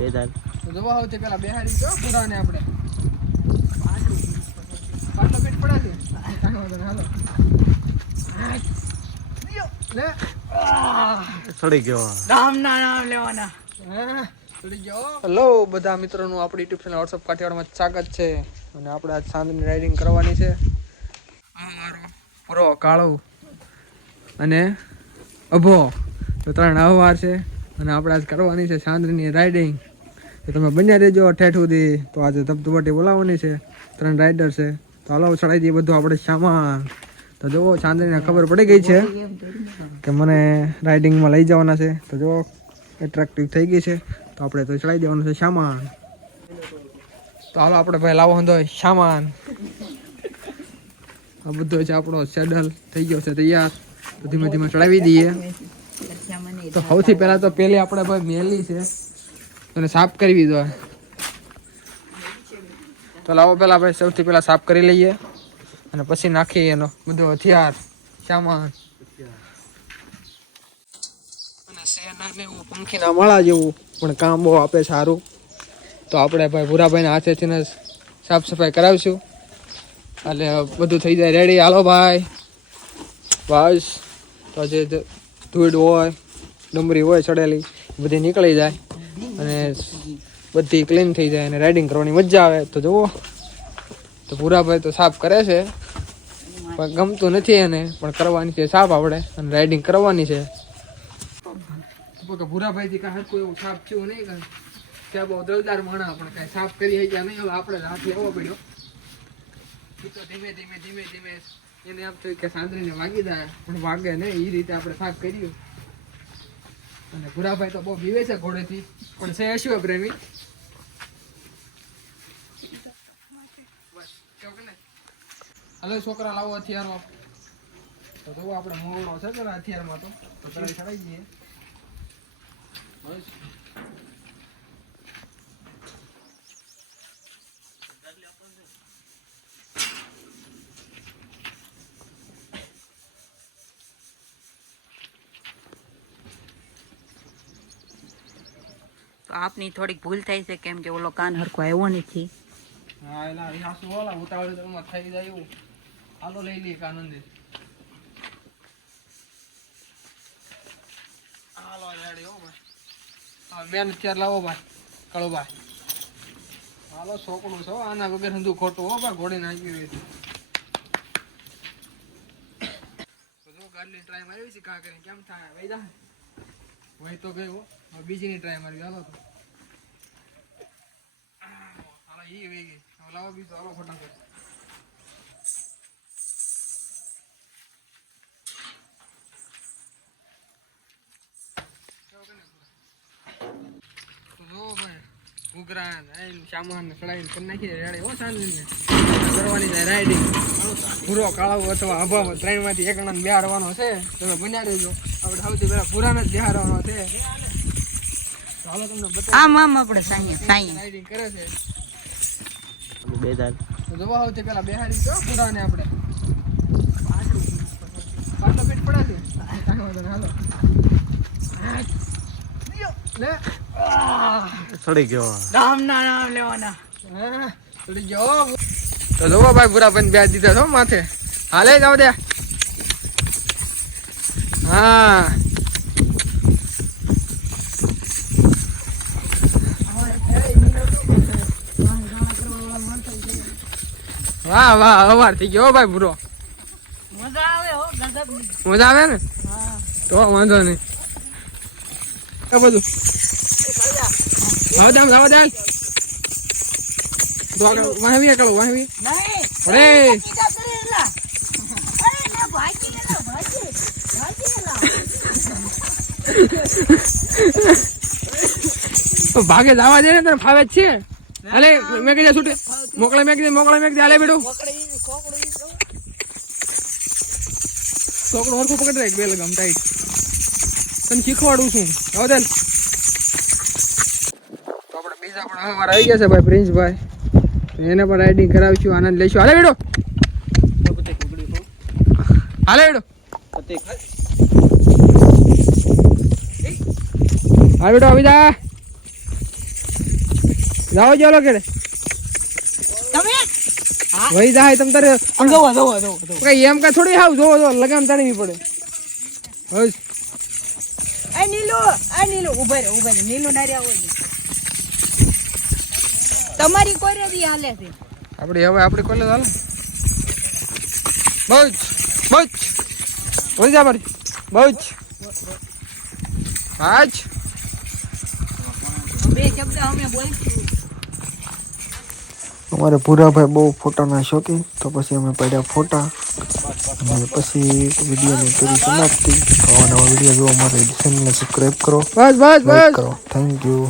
બેદાર તો જોવા આવતી પેલા બેહાડી જો પુરાને આપણે પાટો પેટ પડે છે કાનો તો હાલો લે સડી ગયો નામ લેવાના સડી ગયો હેલો બધા મિત્રોનું આપણી યુટ્યુબ ચેનલ વોટ્સઅપ કાઠિયાવાડમાં સ્વાગત છે અને આપણે આજ સાંજની રાઇડિંગ કરવાની છે અમારો પૂરો કાળો અને અભો તો ત્રણ અવાર છે અને આપણે આજ કરવાની છે સાંજની રાઇડિંગ તો તમે બન્યા રહેજો ઠેઠ સુધી તો આજે ધબધબાટી બોલાવવાની છે ત્રણ રાઇડર છે તો હાલો ચડાવી દઈએ બધું આપણે સામાન તો જુઓ ચાંદનીને ખબર પડી ગઈ છે કે મને રાઇડિંગમાં લઈ જવાના છે તો જુઓ એટ્રેક્ટિવ થઈ ગઈ છે તો આપણે તો ચડાવી દેવાનું છે સામાન તો હાલો આપણે ભાઈ લાવો હતો સામાન આ બધો છે આપણો સેડલ થઈ ગયો છે તૈયાર તો ધીમે ધીમે ચડાવી દઈએ તો સૌથી પહેલા તો પેલી આપણે ભાઈ મેલી છે અને સાફ કરવી દો તો લાવો પેલા ભાઈ સૌથી પહેલા સાફ કરી લઈએ અને પછી નાખીએ એનો બધો હથિયાર સામાન અને સેના ને એવું પંખીના માળા જેવું પણ કામ બહુ આપે સારું તો આપણે ભાઈ ભૂરાભાઈના હાથેથી સાફ સફાઈ કરાવીશું એટલે બધું થઈ જાય રેડી હાલો ભાઈ બસ તો જે ધૂળ હોય ડમરી હોય ચડેલી બધી નીકળી જાય અને બધી ક્લીન થઈ જાય અને રાઇડિંગ કરવાની મજા આવે તો જુઓ તો ભૂરાભાઈ તો સાફ કરે છે પણ ગમતું નથી એને પણ કરવાની છે સાફ આપણે અને રાઇડિંગ કરવાની છે ભૂરાભાઈથી કાંઈ કોઈ એવું સાફ થયું નહીં કાંઈ ત્યાં બહુ દલદાર માણા પણ કાંઈ સાફ કરી ગયા નહીં હવે આપણે હાથ લેવો પડ્યો તો ધીમે ધીમે ધીમે ધીમે એને આમ થયું કે સાંદરીને વાગી જાય પણ વાગે નહીં એ રીતે આપણે સાફ કર્યું અને ભૂરાભાઈ તો બહુ બીવે છે ઘોડેથી પણ છે શું પ્રેમી હલો છોકરા લાવો હથિયારો તો જોવો આપણે મોવડો છે પેલા હથિયારમાં તો ચડાવી દઈએ તો આપની થોડીક ભૂલ થાય છે કેમ કે ઓલો કાન હરખો આવ્યો નથી હા એલા આસુ ઓલા ઉતાવળ તો થઈ જાય એવું હાલો લઈ લઈએ કાનંદે હાલો રેડી હો ભાઈ હા મેન અત્યારે લાવો ભાઈ કળો ભાઈ હાલો છોકરું છો આના વગર હંધું ખોટું હો ભાઈ ઘોડી નાખી હોય તો જો ગાડી ટ્રાય મારવી છે કા કરીને કેમ થાય ભાઈ જા વહી તો ગયો બીજીની ટ્રાય મારવી હાલો તો હાલો ઈ વહી ગઈ લાવો બીજો હાલો ફટાફટ ઉઘરાન સામાન ચડાવીને કરી નાખી રેડી હો સાંજને કરવાની જાય રાઇડિંગ પૂરો કાળો અથવા અભાવ ત્રણમાંથી એક જણાને બિહારવાનો છે તમે બન્યા રહેજો આપણે સૌથી પહેલા પુરાને જ બિહારવાનો છે હાલો તમને બતાવો આમ આપણે સાઈ રાઇડિંગ કરે છે બેદાર તો જોવા આવતી પેલા બિહારી તો પુરાને આપણે પાટો પેટ પડે છે કાનો તો હાલો લે સડી ગયો નામ લેવાના સડી ગયો તો જોવા ભાઈ પૂરા પણ વ્યાજ દીધા છો માથે હાલે જાવ દે હા વાહ વાહ અવાર થઈ ગયો ભાઈ પૂરો મજા આવે હો મજા આવે ને તો વાંધો નહીં બધું આવ દે તો આગળ વાહવી કરો વાહવી અરે ભાગે જવા દે ને તને ફાવે જ છે હાલે મેં કીધે છૂટે મોકલે મેં કીધે હાલે બેડું છોકરો હરખું પકડી રાખ બે લગામ ટાઈટ તને શીખવાડું છું આવદેલ તો આપણે બીજા પણ અમારા આવી ગયા છે ભાઈ પ્રિન્સભાઈ એને પણ રાઇડિંગ કરાવીશું આનંદ લઈશું હાલે બેડો હાલે બેડો હા બેડો આવી જા જાઓ ચાલો કેડે તમે વહી જાય તમ તારે જોવો કઈ એમ કા થોડી હાવ જોવો જો લગામ તાણવી પડે બસ આ નીલો ઉભા રે નીલો નારી આવો તમારી કોઈ દી હાલે છે આપણે કોલેજ હાલે બચ વહી જા મારી બચ આજ બે શબ્દ અમે બોલશું અમારે ભૂરાભાઈ બહુ ફોટાના શોખીન તો પછી અમે પડ્યા ફોટા અને પછી વિડીયોની પૂરી સમાપ્તિ. નવા વિડીયો જોવા માટે ચેનલને સબસ્ક્રાઈબ કરો. બસ કરો. Thank you.